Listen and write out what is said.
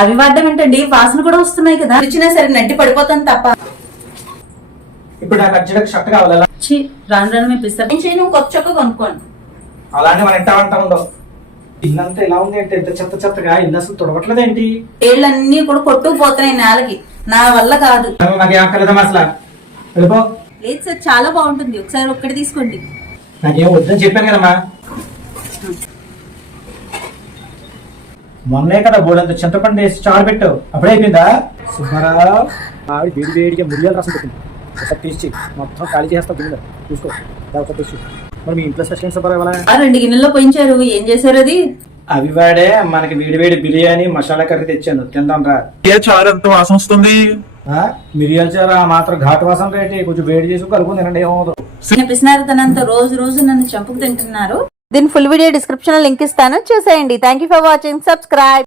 అవి వాడడం ఏంటండి, వాసన కూడా వస్తున్నాయి కదా. ఇచ్చినా సరే నడ్డి పడిపోతాను తప్ప. ఇప్పుడు నాకు అర్జెంట్ షర్ట్ కావాలి. రాను రాను మీ పిస్తారు నువ్వు కొత్త చొక్క కొనుక్కోండి. అలానే మన ఇంట వంట ఉండవు. ఇల్లంతా ఇలా ఉంది అంటే ఎంత చెత్త చెత్తగా, ఇల్లు అసలు తుడవట్లేదేంటి? ఏళ్ళన్నీ కూడా కొట్టుకుపోతున్నాయి నేలకి, నా వల్ల కాదు. నాకు ఏం కలదమ్మా అసలు. వెళ్ళిపో. లేదు సార్, చాలా బాగుంటుంది, ఒకసారి ఒక్కటి తీసుకోండి. నాకేం వద్దని చెప్పాను కదమ్మా. మొన్నే కదా బోర్డంత చింతపండు వేసి చారు పెట్టావు, అప్పుడే అయిపోయిందా? సుబ్బారావు ఆవిడ వేడి వేడిగా మురియాలు రసం పెట్టింది, ఒకసారి తీసి మొత్తం ఖాళీ చేస్తా గిన్నె చూసుకో. ఒకసారి తీసి మరి మీ ఇంట్లో స్పెషల్ సుబ్బారావు 2 గిన్నెల్లో పోయించారు, ఏం చేశారు అది? అవి వాడే మనకి వేడి వేడి బిర్యానీ మసాలా కర్రీ తెచ్చాను, తిందాం రా. చారు ఎంత వాసన వస్తుంది. మిరియాల చారు ఆ మాత్రం ఘాటు వాసన రేటి, కొంచెం వేడి చేసి కలుపుకుని తినండి, ఏమవుతుంది. పిసినారితనంతా రోజు రోజు నన్ను చంపుకు తింటున్నారు. దీని ఫుల్ వీడియో డిస్క్రిప్షన్ లో లింక్ ఇస్తాను, చూసేయండి. Thank you for watching, subscribe.